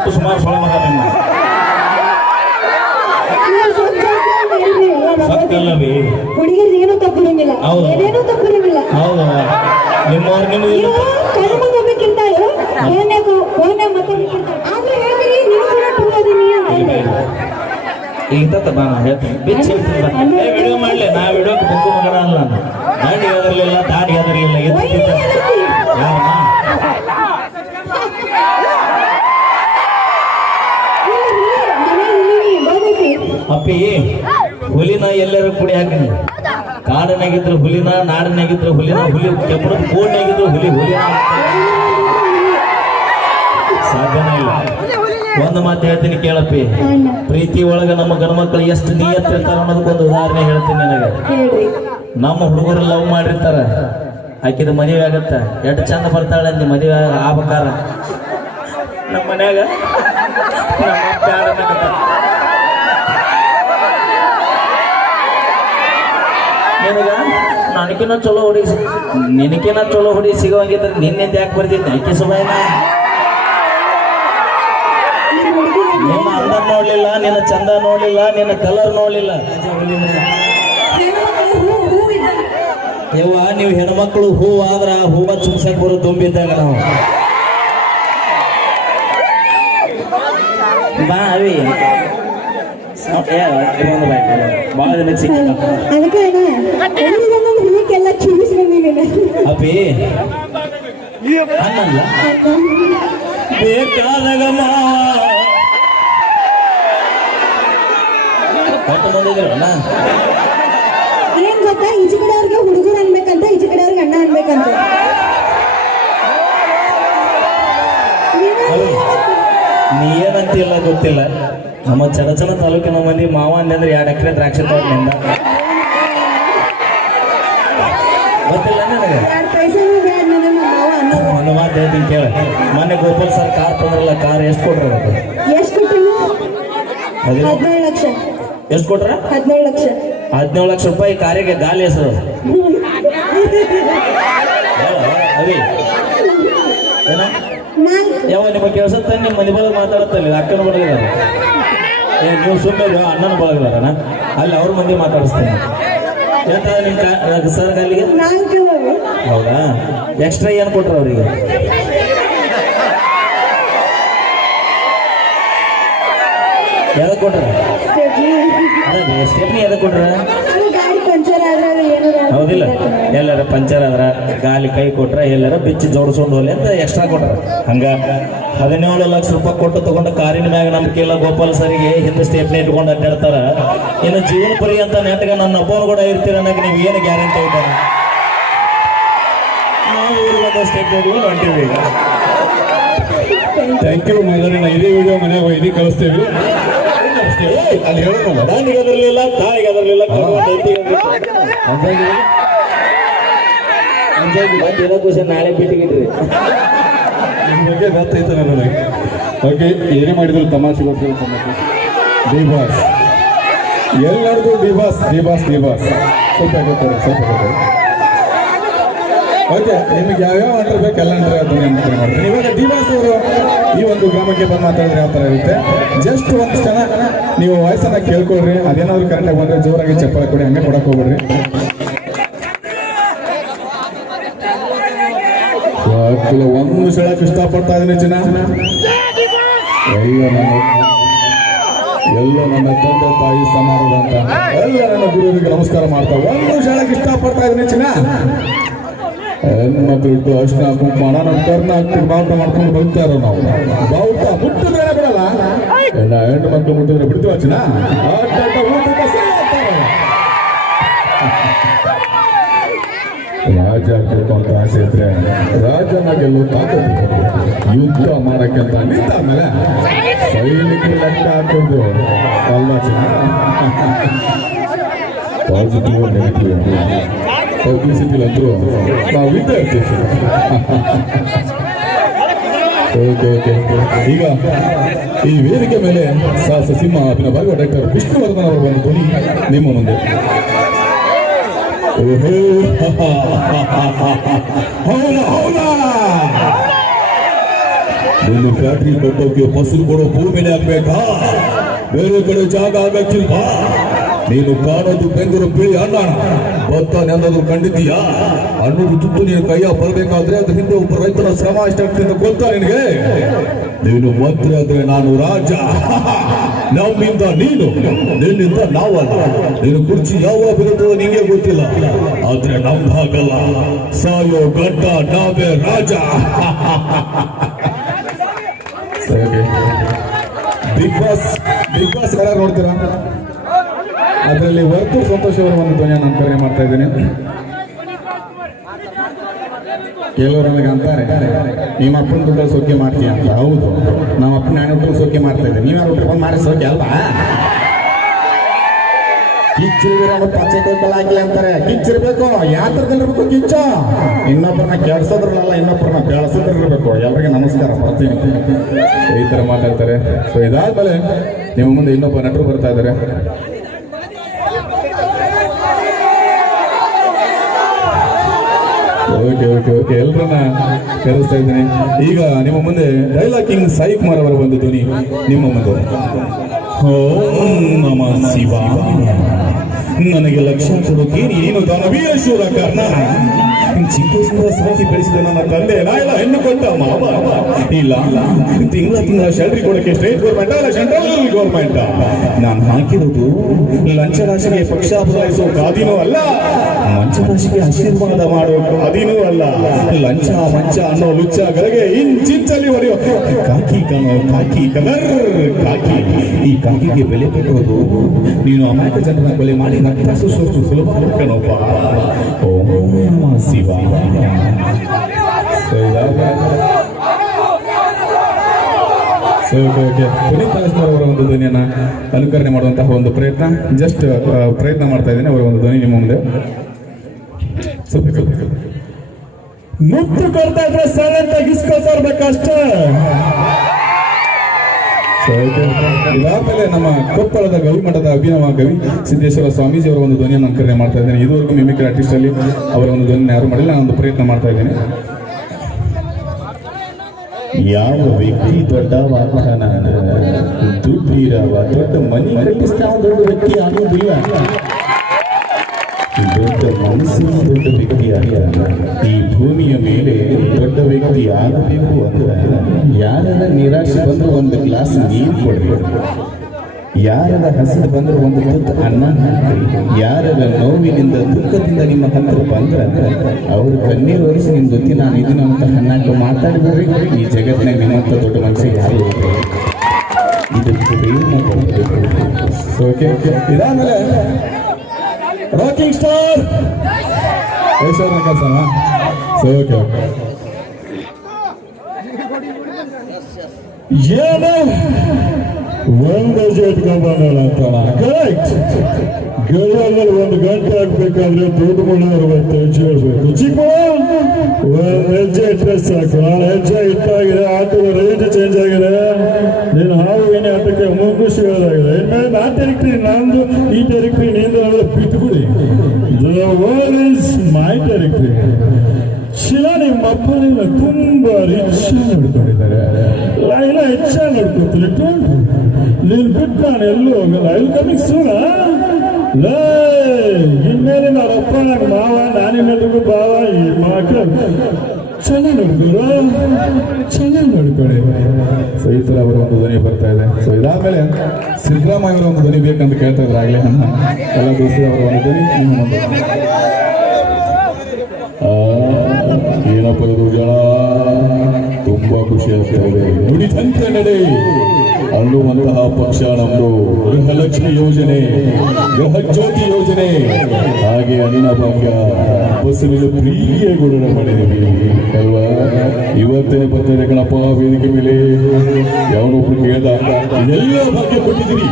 ತಪ್ಪು ಸುಮಾರು ಸೊಳ ಮಗ ನಿಮ್ಮ ಸಕ್ಕಲ್ಲವೇ ಹುಡುಗಿರ್ ಏನೂ ತಪ್ಪಿರಂಗಿಲ್ಲ, ಹೌದು. ಏನೇನೂ ತಪ್ಪಿರಂಗಿಲ್ಲ. ಹೌದು ನಿಮ್ಮವ್ರು ನಿಮ್ಗೆ ನೀವು ಕಣ್ಣು ಹೋಗ್ಬೇಕಿಂತಾಳು ಫೋನ್ಯಾಗ ಮಾತಾಡ್ಬೇಕಿಂತಾಳು. ಆದ್ರೆ ಹೇಳ್ತೀರಿ ನೀವು ಕೂಡ ಟೂ ಅದೀನಿ ಅಂತ ಅಂದೆ. ಈಗ ಬಾ ನಾ ಹೇಳ್ತೀನಿ ಬಿಚ್ಚಿ ವಿಡಿಯೋ ಮಾಡ್ಲಿ ನಾ ವಿಡಿಯೋಕ್ಕೆ ಬುಕ್ಕು ಮಗನ ಅಲ್ಲ ದಾಡಿ ಅದರಲಿಲ್ಲ ದಾಡಿ ಅದರಲಿಲ್ಲ ವೈರಿ ಎದರ್ತಿ? ಮನೆಯಲ್ಲಿ ಬರ್ಬೇಕು. ಅಪ್ಪಿ ಹುಲಿನ ಎಲ್ಲರೂ ಕುಡಿ ಹಾಕಿನಿ ಕಾಡನಾಗಿದ್ರು ಹುಲಿನ ನಾಡನಾಗಿದ್ರು ಹುಲಿನ ಹುಲಿ ಕೆಬ್ಬರದ ಕೋಡ್ನಾಗಿದ್ರು ಹುಲಿನ ಸಾಧ್ಯನೇ ಇಲ್ಲ. ಒಂದು ಮಾತು ಹೇಳ್ತೀನಿ ಕೇಳಪ್ಪಿ, ಪ್ರೀತಿ ಒಳಗ ನಮ್ಮ ಗಂಡ್ಮಕ್ಳು ಎಷ್ಟು ನಿಯತ್ತಿರ್ತಾರ ಅನ್ನೋದಕ್ಕೊಂದು ಉದಾಹರಣೆ ಹೇಳ್ತೀನಿ ನನಗೆ. ಹೇಳ್ರಿ. ನಮ್ಮ ಹುಡುಗರು ಲವ್ ಮಾಡಿರ್ತಾರ, ಆಕಿದ ಮದುವೆ ಆಗತ್ತ, ಎಷ್ಟು ಚಂದ ಬರ್ತಾಳೆ ಅಂದಿ ಮದುವೆ ಆಗ್ಬೇಕಾರ ನಮ್ಮ ಮನ್ಯಾಗ ನಮ್ಮ ಅಪ್ಪ ಯಾರ್ ಅನ್ನಕತ್ತಾರ. ನಿನಗ ನನಕಿನ ಚಲೋ ಹುಡುಗಿ ನಿನಕಿನ ಚಲೋ ಹುಡುಗಿ ಸಿಗೋಂಗಿದ್ರೆ ನಿನ್ನೆಂದ ಯಾಕೆ ಬರ್ತಿದ್ದೆ ಆಕೆ ಸುಮಾಯಿನ ನಿನ್ನ ಅಂದ ನೋಡ್ಲಿಲ್ಲ, ನಿನ್ನ ಚಂದ ನೋಡ್ಲಿಲ್ಲ, ನಿನ್ನ ಕಲರ್ ನೋಡ್ಲಿಲ್ಲ. ಯವ್ವ ನೀವು ಹೆಣ್ಮಕ್ಳು ಹೂ ಆದ್ರ ಹೂವ ಚುಮ್ಸಕ್ ಬರೋ ತುಂಬಿದ್ದಾಗ ನಾವು ಬಾ ಅವಿ ಭಾಳ ಜನಕ್ಕೆ ಸಿಕ್ಕಿಲ್ಲ ಅದಕ್ಕೆ ಹುಡುಕೆಲ್ಲ ಚೂಡಿಸ್ಕೊಂಡಿದ್ದೀನಿ. ಅಪ್ಪಿ ಅನ್ನಲ್ಲ ಬೇಕಾದಾಗ ಕೊಟ್ಟು ಬಂದಿದ್ದೀರಲ್ಲ. ಏನ್ ಗೊತ್ತಾ, ಈಚೆ ಕಡೆ ಅವ್ರಿಗೆ ಹುಡುಗರು ಅನ್ಬೇಕಂತ, ಈಚೆ ಕಡೆ ಅವ್ರಿಗೆ ಅಣ್ಣ ಅನ್ಬೇಕಂತ. ನೀ ಏನಂತಿಲ್ಲ ಗೊತ್ತಿಲ್ಲ, ನಮ್ಮ ಚರಚನ ತಾಲೂಕಿನ ಮಂದಿ ಮಾವ ಅಂದ್ರೆ 2 ಎಕರೆ ದ್ರಾಕ್ಷಿ ತೋಟದಿಂದ ಗೊತ್ತಿಲ್ಲ ನನಗೆ. ಎರಡು ಪೈಸೆನೂ ಬೇಡ ನನಗೆ ಮಾವ ಅನ್ನೋದು. ಒಂದು ಮಾತು ಹೇಳ್ತೀನಿ ಕೇಳ, ಮೊನ್ನೆ ಗೋಪಾಲ್ ಸರ್ ಕಾರ್ ತಂದ್ರಲ್ಲ, ಕಾರ್ ಎಷ್ಟು ಕೊಟ್ರ? ಎಷ್ಟು ಕೊಟ್ಟರು? 17 ಲಕ್ಷ. ಎಷ್ಟು ಕೊಟ್ರ? 17 ಲಕ್ಷ. 17 ಲಕ್ಷ ರೂಪಾಯಿ ಕಾರಿಗೆ ಗಾಲಿ ಹೆಸರು ಅವಿ ಏನ ಯಾವ ನಿಮ್ಮ ಕೆಲಸ ನಿಮ್ಮ ಮನೆ ಬಳಗ ಮಾತಾಡುತ್ತಲ್ಲ, ಅಕ್ಕನ ಬಳಗದಾರ ನೀವು ಸುಮ್ಮನೆ ಅಣ್ಣನ ಬಳಗದಾರಣ ಅಲ್ಲಿ ಅವ್ರ ಮಂದಿ ಮಾತಾಡಿಸ್ತೇನೆ. ಹೇಳ್ತಾ ನಿಮ್ಮ ಸರ್ ಅಲ್ಲಿಗೆ 4 ಹೌದಾ? ಎಕ್ಸ್ಟ್ರಾ ಏನು ಕೊಟ್ರ ಅವ್ರಿಗೆ? ಎದಕ್ಕೆ ಕೊಟ್ರ? ಅದೇ ಸ್ಟೆಪ್ನಿ ಎದಕ್ಕೆ ಕೊಟ್ರ? ಗಾಡಿ ಪಂಚರ್ ಆದ್ರೆ ಏನು ಹೌದಿಲ್ಲ, ಎಲ್ಲರ ಪಂಚರ್ ಆದ್ರ ಗಾಲಿ ಕೈ ಕೊಟ್ರ, ಎಲ್ಲರ ಬಿಚ್ಚಿ ಜೋಡಿಸ್ಕೊಂಡು ಹೋಗ್ಲಿ ಅಂತ ಎಕ್ಸ್ಟ್ರಾ ಕೊಟ್ರ. ಹಂಗ 17 ಲಕ್ಷ ರೂಪಾಯಿ ಕೊಟ್ಟು ತಗೊಂಡು ಕಾರಿನ ಮ್ಯಾಗ ನಂಬಿಕೆ ಇಲ್ಲ ಗೋಪಾಲ್ ಸರಿಗೆ ಹಿಂದೆ ಸ್ಟೆಪ್ನಿ ಇಟ್ಕೊಂಡು ಅಡ್ಡಾಡ್ತಾರ. ಇನ್ನು ಜೀವನ ಪರ್ಯಂತ ನೆಟ್ಗ ನನ್ನ ಅಪ್ಪನ ಕೂಡ ಇರ್ತೀರ ಅನ್ನೋಕೆ ನೀವು ಏನು ಗ್ಯಾರಂಟಿ ಐತ? ನಾವು ಊರಿಗೆ ಸ್ಟೆಪ್ನಿ ಇಟ್ಕೊಂಡು ಹೊಂಟಿವಿ. ಥ್ಯಾಂಕ್ ಯು ಮದರಿನ ಇದೇ ವಿಡಿಯೋ ಮನೆಯಾಗ ಒಯ್ದು ಕಳಿಸ್ತೇವೆ. ಅಲ್ಲಿ ಹೇಳೋಣ ದಾನಿಗೆ ಅದರಲಿಲ್ಲ, ತಾಯಿಗೆ ಅದರಲಿಲ್ಲ, ಏನೋ ಖುಷಿ ನಾಳೆ ಭೇಟಿಗಿಡ್ರಿ. ನಿಮ್ಮ ಬಗ್ಗೆ ಗೊತ್ತೈತೆ ನನಗೆ. ಓಕೆ, ಏನೇ ಮಾಡಿದ್ರು ತಮಾಷೆಗೋಸ್ಕರ ತಮಾಷೆ. ಡಿ ಬಾಸ್ ಎಲ್ಲರದು D boss D boss D boss. ಸ್ವಲ್ಪ ಗೊತ್ತಾರೆ, ಸ್ವಲ್ಪ ಗೊತ್ತಾರೆ. ಓಕೆ, ನಿಮಗೆ ಯಾವ್ಯಾವ ಅಂಟರ್ ಬೇಕು ಎಲ್ಲ ಅಂಟರ್ ಅದನ್ನ ಮಾಡ್ತೀನಿ. ಇವಾಗ ಡಿ ಬಾಸ್ ಅವರು ಈ ಒಂದು ಗ್ರಾಮಕ್ಕೆ ಬಂದು ಮಾತಾಡಿದ್ರೆ ಯಾವ ಥರ ಇರುತ್ತೆ, ಜಸ್ಟ್ ಒಂದು ಕ್ಷಣ ನೀವು ವಾಯ್ಸನ್ನ ಕೇಳ್ಕೊಳ್ರಿ. ಅದೇನಾದ್ರು ಕರೆಕ್ಟಾಗಿ ಬಂದರೆ ಜೋರಾಗಿ ಚಪ್ಪಾಳೆ ಕೊಡಿ, ಹಂಗೆ ಕೊಡಕ್ಕೆ ಹೋಗ್ಬಿಡ್ರಿ. ಒಂದು ಸೆಳಕ್ಕೆ ಇಷ್ಟಪಡ್ತಾ ಇದೀನಿ ಚಿನ್ನ. ಎಲ್ಲ ನನ್ನ ತಂದೆ ತಾಯಿ ಸಮಾನದ ಅಂತ ಎಲ್ಲ ನನ್ನ ಗುರುವಿಗೆ ನಮಸ್ಕಾರ ಮಾಡ್ತಾ ಒಂದು ಸೆಳಕ್ಕೆ ಇಷ್ಟಪಡ್ತಾ ಇದೀನಿ ಚಿನ್ನ. ಹೆಣ್ಮಕ್ಳು ಇಟ್ಟು ಅರ್ಶಿನ ಕುಂಕುಮ ನಮ್ಮ ಕರ್ನಾಟಕ ಬಾವುಟ ಮಾಡ್ಕೊಂಡು ಬದುಕ್ತಾರ ನಾವು. ಬಾವುಟ ಮುಟ್ಟಿದ್ರೆ ಬಿಡಲ್ಲ, ಎಲ್ಲ ಹೆಣ್ಣು ಮಕ್ಕಳು ಮುಟ್ಟಿದ್ರೆ ಬಿಡ್ತೀವ ಚಿನ್ನ. ರಾಜ ಆಗ್ಬೇಕು ಅಂತ ಆಸೆ ಇದ್ರೆ ರಾಜನ ಗೆಲ್ಲೋ ತಾಕತ್ತು, ಯುದ್ಧ ಮಾಡಕ್ಕೆ ಅಂತ ನಿಂತಾದ್ಮೇಲೆ ಸೈನಿಕರು ಲೆಕ್ಕ ಹಾಕೋದು ಅಲ್ಲ ಚಿನ್ನ. ಪಾಸಿಟಿವ್ ನೆಗೆಟಿವ್ ಪಬ್ಲಿಸಿಟಿ ಅಂದ್ರು ನಾವು ಇದ್ದೇ ಇರ್ತೀವಿ. ಓಕೆ ಓಕೆ, ಈಗ ಈ ವೇದಿಕೆ ಮೇಲೆ ಸಾಹಸ ಸಿಂಹ ಅಭಿನವ ಡಾಕ್ಟರ್ ವಿಷ್ಣುವರ್ಧನ್ ಅವರ ಒಂದು ಧ್ವನಿ ನಿಮ್ಮ ಮುಂದೆ. ಒಂದು ಫ್ಯಾಕ್ಟ್ರಿ ಕಟ್ಟೋಕೆ ಫಸಲು ಕೊಡೋ ಭೂಮಿನೇ ಆಗ್ಬೇಕಾ? ಬೇರೆ ಕಡೆ ಜಾಗ ಆಗಕ್ಕಿಲ್ವಾ? ನೀನು ಕಾಣೋದು ಬೆಂಗಳೂರು ಬಿಳಿ ಅನ್ನ ಭತ್ತ ನೆಂದದು ಕಂಡಿದ್ದೀಯಾ? ಅನ್ನೋದು ತುತ್ತು ನೀನು ಕೈಯ ಬರಬೇಕಾದ್ರೆ ಅದ್ರ ಹಿಂದೆ ಒಬ್ಬ ರೈತನ ಶ್ರಮ ಎಷ್ಟಾಗ್ತದೆ ಅಂತ ಗೊತ್ತಾ ನಿನಗೆ? ನೀನು ಮಂತ್ರಿ ಆದ್ರೆ ನಾನು ರಾಜ, ನಮ್ಮಿಂದ ನೀನು, ನಿನ್ನಿಂದ ನಾವಲ್ಲ. ನೀನು ಕುರ್ಚಿ ಯಾವ ಬಿರುತ್ತೋ ನಿಂಗೆ ಗೊತ್ತಿಲ್ಲ, ಆದ್ರೆ ನಮ್ದಾಗಲ್ಲ. ಸಾಯೋ ಗಡ್ಡ ನಾವೇ ರಾಜ. ಬಿಗ್ ಬಾಸ್ ಕಲರ್ ನೋಡ್ತೀರಾ? ಅದರಲ್ಲಿ ವರ್ತೂರ್ ಸಂತೋಷ್ ಅವರ ಒಂದು ಧ್ವನಿಯ ನಾನು ಕರೆ ಮಾಡ್ತಾ ಇದ್ದೇನೆ. ಕೆಲವರು ನನಗೆ ಅಂತಾರೆ, ನಿಮ್ಮ ಅಪ್ಪನ ದುಡ್ಡಲ್ಲಿ ಸೋಕೆ ಮಾಡ್ತೀಯ ಅಂತ. ಹೌದು, ನಮ್ಮ ಅಪ್ಪನ ನಾನು ದುಡ್ಡು ಸೋಕೆ ಮಾಡ್ತಾ ಇದ್ದೆ. ನೀವ್ಯಾರು ಉಟ್ಕೊಂಡು ಮಾಡಿ ಸೋಕೆ ಅಲ್ವಾ? ಕಿಚ್ಚಿರ್ಬೇಕು ಪಚ್ಚೆ ಹಾಕಿ ಅಂತಾರೆ. ಕಿಚ್ಚಿರ್ಬೇಕು, ಯಾವ ಥರದಲ್ಲಿರ್ಬೇಕು ಕಿಚ್ಚ? ಇನ್ನೊಬ್ಬರನ್ನ ಕೆಡ್ಸೋದ್ರಲ್ಲ, ಇನ್ನೊಬ್ಬರನ್ನ ಬೆಳೆಸೋದ್ರಿರ್ಬೇಕು. ಎಲ್ಲರಿಗೆ ನಮಸ್ಕಾರ ಬರ್ತೀನಿ. ಈ ಥರ ಮಾತಾಡ್ತಾರೆ. ಸೊ ಇದಾದ್ಮೇಲೆ ನಿಮ್ಮ ಮುಂದೆ ಇನ್ನೊಬ್ಬ ನಟರು ಬರ್ತಾ ಇದ್ದಾರೆ. ಓಕೆ ಎಲ್ಲರನ್ನ ಕರೆಸ್ತಾ ಇದ್ದೀನಿ. ಈಗ ನಿಮ್ಮ ಮುಂದೆ ಡೈಲಾಗ್ ಕಿಂಗ್ ಸಾಯಿ ಕುಮಾರ್ ಅವರ ಒಂದು ಧ್ವನಿ ನಿಮ್ಮ ಮುಂದೆ. ಓಂ ನಮಃ ಶಿವಾಯ. ನನಗೆ ಲಕ್ಷ್ಯ ಕೊಡೋಕೆ ನೀನು ದಾನವೀರ ಶೂರ ಕರ್ಣ. ಚಿಕ್ಕೇಶ್ವರ ಸಾಕಿ ಬೆಳೆಸಿದ ನನ್ನ ತಂದೆ ನಾ ಎಲ್ಲ ಹೆಣ್ಣು ಕೊಟ್ಟ ಮಾವ. ಇಲ್ಲ ತಿಂಗಳ ಸ್ಯಾಲರಿ ಕೊಡೋಕೆ ಸ್ಟೇಟ್ ಗೌರ್ಮೆಂಟ್ ಅಲ್ಲ ಸೆಂಟ್ರಲ್ ಗೌರ್ಮೆಂಟ್. ನಾನು ಹಾಕಿರೋದು ಲಂಚ ರಾಶಿಗೆ ಪಕ್ಷ ಬದಲಾಯಿಸೋ ಕಾದಿನೂ ಅಲ್ಲ, ಮಂಚ ರಾಶಿಗೆ ಆಶೀರ್ವಾದ ಮಾಡೋ ಕಾದಿನೂ ಅಲ್ಲ. ಲಂಚ ಮಂಚ ಅನ್ನೋ ಲುಚ್ಚಗಳಿಗೆ ಇಂಚಿಂಚಲ್ಲಿ ಹೊಡೆಯೋ ಕಾಕಿ ಕಲರ್ ಕಾಕಿ. ಈ ಕಾಕಿಗೆ ಬೆಲೆ ಕಟ್ಟೋದು ನೀನು ಅಮಾಯಕ ಜನರನ್ನ ಕೊಲೆ ಮಾಡಿ ರಕ್ತ ಸುರಿಸೋಷ್ಟು ಸುಲಭ ಕಣಪ್ಪ. ಓಂ ನಮಃ ಶಿವಾಯ. ಪುನೀತ್ ರಾಜ್ಕುಮಾರ್ ಅವರ ಒಂದು ಧ್ವನಿಯನ್ನ ಅನುಕರಣೆ ಮಾಡುವಂತಹ ಒಂದು ಪ್ರಯತ್ನ ಮಾಡ್ತಾ ಇದ್ದೇನೆ. ಅವರ ಒಂದು ಧ್ವನಿ ನಿಮ್ಮ ಮುಂದೆ. ಮುತ್ತು ಕೊಡ್ತಾ ಇದ್ರೆ ಸೈಲೆಂಟ್ ಆಗಿ ಇಸ್ಕೊಳ್ಬೇಕಷ್ಟೇ. ಇದಾದ್ಮೇಲೆ ನಮ್ಮ ಕೊಪ್ಪಳದ ಗವಿಮಠದ ಅಭಿನವ ಗವಿ ಸಿದ್ದೇಶ್ವರ ಸ್ವಾಮೀಜಿ ಅವರ ಒಂದು ಧ್ವನಿಯನ್ನು ಅನುಕರಣೆ ಮಾಡ್ತಾ ಇದ್ದೇನೆ. ಇದುವರೆಗೂ ಮಿಮಿಕ್ರಿ ಆರ್ಟಿಸ್ಟ್ ಅಲ್ಲಿ ಅವರ ಒಂದು ಧ್ವನಿಯನ್ನು ಯಾರು ಮಾಡಿಲ್ಲ, ನಾನು ಒಂದು ಪ್ರಯತ್ನ ಮಾಡ್ತಾ ಇದ್ದೇನೆ. ಯಾವ ವ್ಯಕ್ತಿ ದೊಡ್ಡವಾಗ್ತಾನ ದುಡ್ಡಿರವ ದೊಡ್ಡ ಮನೆ ಕಟ್ಟಿಸ್ತಾ ದೊಡ್ಡ ವ್ಯಕ್ತಿ ಆಗೋದಿಲ್ಲ. ದೊಡ್ಡ ಮನಸ್ಸಿನ ದೊಡ್ಡ ವ್ಯಕ್ತಿ ಆಗ್ತಾನ. ಈ ಭೂಮಿಯ ಮೇಲೆ ದೊಡ್ಡ ವ್ಯಕ್ತಿ ಆಗಬೇಕು ಅಂದ್ರೆ ಯಾರ ನಿರಾಶೆ ಬಂದ್ರೆ ಒಂದು ಗ್ಲಾಸ್ ನೀರು ಕೊಡ್ರಿ, ಯಾರದ ಹಸಿರು ಬಂದ್ರೆ ಒಂದು ತುತ್ತು ಅನ್ನ ಹಾಕ್ರಿ, ಯಾರದ ನೋವಿನಿಂದ ದುಃಖದಿಂದ ನಿಮ್ಮ ಹತ್ರ ಬಂದ್ರೆ ಅವ್ರ ಕಣ್ಣೀರು ಒರೆಸಿ ನಿಮ್ ಜೊತೆ ನಾನು ಇದನ್ನ ಅಂತ ಹಣ್ಣಾಕ ಮಾತಾಡಿದ್ರಿ. ಈ ಜಗತ್ತಿನಾಗ ನಿಮ್ಮಂತ ದೊಡ್ಡ ಮನುಷ್ಯ ಯಾರು ಇದು ಪ್ರೇಮ ಬರಬೇಕು. ಇದಾದ್ಮೇಲೆ ರಾಕಿಂಗ್ ಸ್ಟಾರ್ ಯಶೋಧ ಕೆಲಸ. ಏನು ಒಂದು ಜೇಟ್ಕೊಂಡ್ಬಂದಳ ಅಂತಲ್ಲ. ಕರೆಕ್ಟ್. ಗೆಳೆಯಲ್ಲಿ 1 ಗಂಟೆ ಆಗ್ಬೇಕಾದ್ರೆ ದೊಡ್ಡ ಮನೆಯವರು ಹೆಜ್ಜೆ ಇರಬೇಕು. ಚಿಕ್ಕ ಒಂದು ಹೆಜ್ಜೆ ಇಟ್ಟರೆ ಸಾಕು. 4 ಹೆಜ್ಜೆ ಇಟ್ಟಾಗಿದೆ, ಆಟದ ರೇಂಜ್ ಚೇಂಜ್ ಆಗಿದೆ. ನೀನು ಹಾವು ಏನೇ ಆಟಕ್ಕೆ ಮುಂಗು ಸಿಗೋದಾಗಿದೆ. ಇನ್ಮೇಲೆ ನಾ ಟೆರಿಕ್ಟ್ರಿ ನಂದು, ಈ ಟೆರಿಕ್ಟ್ರಿ ನಿಂದು ನಾವೆಲ್ಲ ಬಿಟ್ಬಿಡಿ. The world is my territory. ಶಿಲಾ ನಿಮ್ಮ ಅಪ್ಪನಿಂದ ತುಂಬಾ ರಿಚ್ ನೋಡ್ಕೊಂಡಿದ್ದಾರೆ. ಇಲ್ಲ ಹೆಚ್ಚಾಗಿ ನೋಡ್ಕೊತೀನಿ. ನೀನು ಬಿಟ್ಟು ನಾನು ಎಲ್ಲೂ ಹೋಗಲ್ಲ. ಇಲ್ಲಿ ಕಮಿಂಗ್ ಸೂನ ಇನ್ಮೇಲೆ ನಾವಪ್ಪ ನಂಗೆ ಮಾವ, ನಾನಿನ್ನೆಲ್ರಿಗೂ ಭಾವ. ಈ ಮಕ್ಕಳು ಚೆನ್ನಾಗಿ ನೋಡ್ಕೊಳ್ಳಿ. ಸೊ ಈ ತರ ಅವರ ಒಂದು ಧ್ವನಿ ಬರ್ತಾ ಇದೆ. ಸೊ ಇದಾದ್ಮೇಲೆ ಸಿದ್ದರಾಮಯ್ಯ ಅವರ ಒಂದು ಧ್ವನಿ ಬೇಕಂತ ಕೇಳ್ತಾ ಇದ್ರು ಆಗ್ಲೇ ಎಲ್ಲ ದೋಸ್ತರ ಅವರ ಒಂದು ಧ್ವನಿ ನಿಮ್ಮ ಮುಂದೆ. ಏನಪ್ಪ ಇದು ಜನ ತುಂಬಾ ಖುಷಿ ಆಗ್ತಾ ಇದೆ. ನುಡಿದಂತೆ ನಡೆ ಅನ್ನುವಂತಹ ಪಕ್ಷ ನಮ್ದು. ಗೃಹಲಕ್ಷ್ಮಿ ಯೋಜನೆ, ಗೃಹ ಜ್ಯೋತಿ ಯೋಜನೆ, ಹಾಗೆ ಅನ್ನ ಭಾಗ್ಯ, ಬಸ್ಸಿನಲ್ಲಿ ಪ್ರಿಯ ಗುಣ ಮಾಡಿದೀವಿ ಅಲ್ವಾ? ಇವತ್ತೇ ಬರ್ತಾರೆ ಕಣಪ್ಪ ವೇದಿಕೆ ಮೇಲೆ. ಯಾವನೊಬ್ರು ಕೇಳ್ದ ಎಲ್ಲ ಭಾಗ್ಯ ಕೊಟ್ಟಿದ್ದೀವಿ,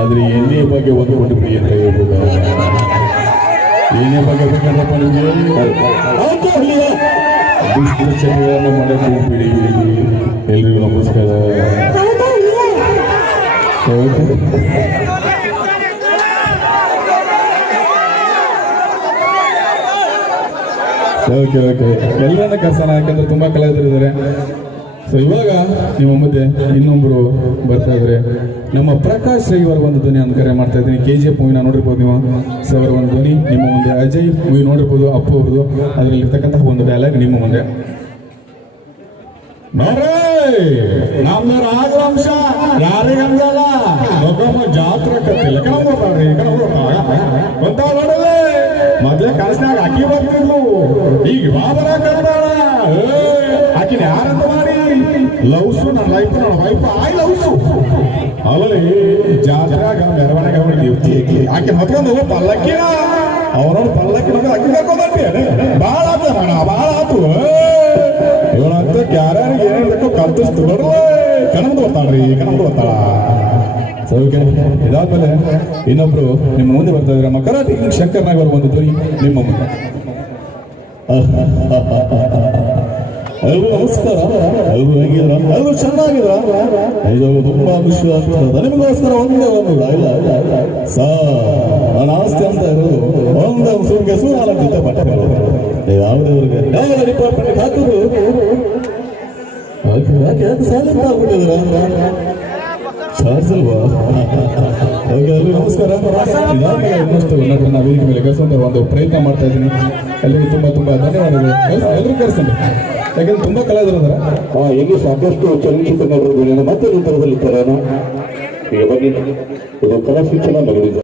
ಆದ್ರೆ ಎಣ್ಣೆ ಭಾಗ್ಯ ಒಂದು ಕೊಟ್ಟಿದ್ರಿ ಅಂತ ಹೇಳ್ಬೋದು. ಏನೇ ಬಗ್ಗೆ ಬೇಕಂದ್ರಪ್ಪ ನಿಮಗೆ ದುಷ್ಕೃತ್ಯಗಳನ್ನು ಮಾಡಕ್ಕೆ ಹೋಗ್ಬಿಡಿ. ಎಲ್ರಿಗೂ ನಮಸ್ಕಾರ. ಓಕೆ ಎಲ್ಲರನ್ನ ಕರ್ಸೋಣ, ಯಾಕಂದ್ರೆ ತುಂಬಾ ಕಲಾವಿದರು ಇದ್ದಾರೆ. ಸೊ ಇವಾಗ ನಿಮ್ಮ ಮುಂದೆ ಇನ್ನೊಬ್ರು ಬರ್ತಾ ಇದ್ರೆ ನಮ್ಮ ಪ್ರಕಾಶ್ ರೈ ಅವರ ಒಂದು ಧ್ವನಿ ಅಂತ ಕರೆ ಮಾಡ್ತಾ ಇದ್ದೀನಿ. KGF ಮೂವಿನ ನೋಡಿರ್ಬೋದು ನೀವು. ಸೊ ಅವರ ಒಂದು ಧ್ವನಿ ನಿಮ್ಮ ಮುಂದೆ. ಅಜಯ್ ಮೂವಿ ನೋಡಿರ್ಬೋದು, ಅಪ್ಪು ಅವ್ರದ್ದು. ಅದರಲ್ಲಿ ಇರ್ತಕ್ಕಂತಹ ಒಂದು ಡೈಲಾಗ್ ನಿಮ್ಮ ಮುಂದೆ. ನೋಡ್ರಿ ನಮ್ದು ರಾಘವಂಶ ಯಾರಿಗಂದಲ್ಲ ಒಬ್ಬೊಬ್ಬ ಜಾತ್ರೆ ಕತ್ತಿಲ್ಲ ಕಣವ್ರಿ ಅಂತ ನೋಡಲೆ ಮೊದ್ಲೇ ಕನಸಿನಾಗ ಅಕ್ಕಿ ಬರ್ತಿದ್ಲು, ಈಗ ಬಾಬರ ಕರ್ದಾಳ. ಆಕಿನ ಯಾರಂತ ಮಾಡಿ ಲವ್ಸು ನನ್ನ ಲೈಫ್ ನನ್ನ ವೈಫ್ ಆಯ್ ಲವ್ಸು ಅಲ್ಲಲ್ಲಿ ಜಾತ್ರೆಯಾಗ ಮೆರವಣಿಗೆ ಹೊಡಿದೀವಿ. ಆಕೆ ಹೊತ್ಕೊಂಡು ಪಲ್ಲಕ್ಕಿನ ಅವನೋಡು ಪಲ್ಲಕ್ಕಿ ಅಕ್ಕಿ ಕರ್ಕೊಂಡ್ಬರ್ತೀಯ ಭಾಳ ಆತ ಭಾಳ ಆತು. ಇವನಂತ ಯಾರ್ಯಾರಿಗೆ ಏನೇನು ಬೇಕೋ ಕಲ್ತಿಸ್ತು ನೋಡ್ರಿ. ಕಣಂದು ಬರ್ತಾಳ್ರಿ, ಕಣಂದು ಬರ್ತಾಳ. ಇದಾದ್ಮೇಲೆ ಇನ್ನೊಬ್ರು ನಿಮ್ಮ ಮುಂದೆ ಬರ್ತಾ ಇದ್ರೆ ಕರಾಟಿ ಶಂಕರ್ನಾಗ್ ಅವರ ಒಂದು ಧ್ವನಿ ನಿಮ್ಮ ಮುಂದೆ. ಎಲ್ರು ನಮಸ್ಕಾರ, ಎಲ್ರು ಹೇಗಿದ್ರ, ಎಲ್ರು ಚೆನ್ನಾಗಿದ್ರ, ತುಂಬಾ ಖುಷಿ ಆಗ್ತದ. ನಿಮಗೋಸ್ಕರ ಒಂದೇ ಒಂದು ನನ್ನ ಆಸ್ತಿ ಅಂತ ಇರೋದು ಒಂದೇ ಸುಮ್ಗೆ ಸುಮಾರು ಜೊತೆ ಬಟ್ಟೆಗಳು ಯಾವುದೇವ್ರಿಗೆ ಯಾವ ಡಿಪಾರ್ಟ್ಮೆಂಟ್ ಹಾಕಿದ್ರು ಯಾಕೆ ಸೈಲೆಂಟ್ ಆಗ್ಬಿಟ್ಟಿದ್ರ ಚಾರ್ಜ್ ಅಲ್ವಾ? ಎಲ್ಲರೂ ನಮಸ್ಕಾರ. ಇದಾದ್ಮೇಲೆ ಇನ್ನಷ್ಟು ನಟರನ್ನ ವೇದಿಕೆ ಮೇಲೆ ಕರೆಸುವಂತ ಒಂದು ಪ್ರಯತ್ನ ಮಾಡ್ತಾ ಇದ್ದೀನಿ. ಎಲ್ಲರಿಗೂ ತುಂಬಾ ತುಂಬಾ ಧನ್ಯವಾದಗಳು. ಎಲ್ಲರೂ ಕರೆಸ್ತಾರೆ, ಯಾಕಂದ್ರೆ ತುಂಬಾ ಕಲಾವಿದರ ಇಲ್ಲಿ ಸಾಕಷ್ಟು ಚಲನಚಿತ್ರ ನಟರುಗಳು ಮತ್ತೆ ನಂತರದಲ್ಲಿದ್ದಾರೆ. ಈಗ ಬನ್ನಿ, ಇದು ಕಲಾ ಶಿಕ್ಷಣ ನಡೆದಿದೆ.